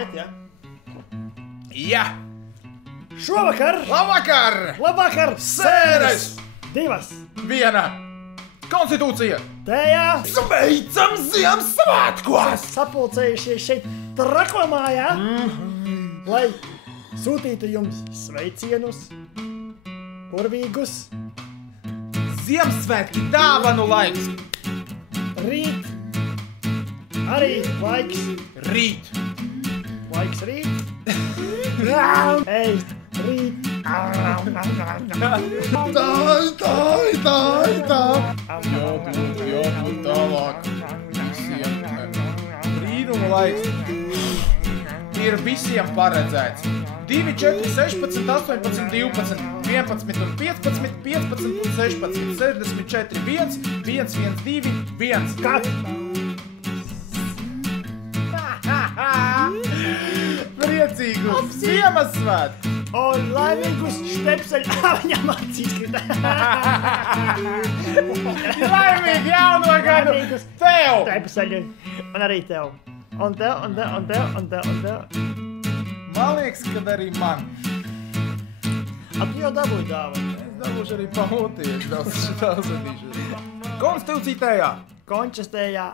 Iet, ja? Jā! Šovakar! Labvakar! Labvakar! Sēres! 2! 1! Konstitūcija! Tējā! Sveicam Ziemassvētkos! Sapulcējušies šeit trakomājā, lai sūtītu jums sveicienus, burvīgus. Ziemassvētki dāvanu laiks! Rīt arī laiks. Rīt! Laiks rīt. Ēst rīt. Tā! Jābūt tālāk. Brīnuma laiks ir visiem paredzēts. 2, 4, 16, 18, 12, 11 un 15, 15 un 16, 64, 1, 1, 1, 2, 1. Kā? Priecīgus Ziemassvētkus! Un laimīgus štepseļu. Viņam acīs krita. Laimīgi jauno gadu tev! Štepseļu. Un arī tev. Un tev, un tev, un tev, un tev, un tev. Man liekas, kad arī man. Tu jau dabūji dāvanu. Es dabūšu arī pamūties, daudz sadīšu. Konstitūcija tajā! Končas tējā.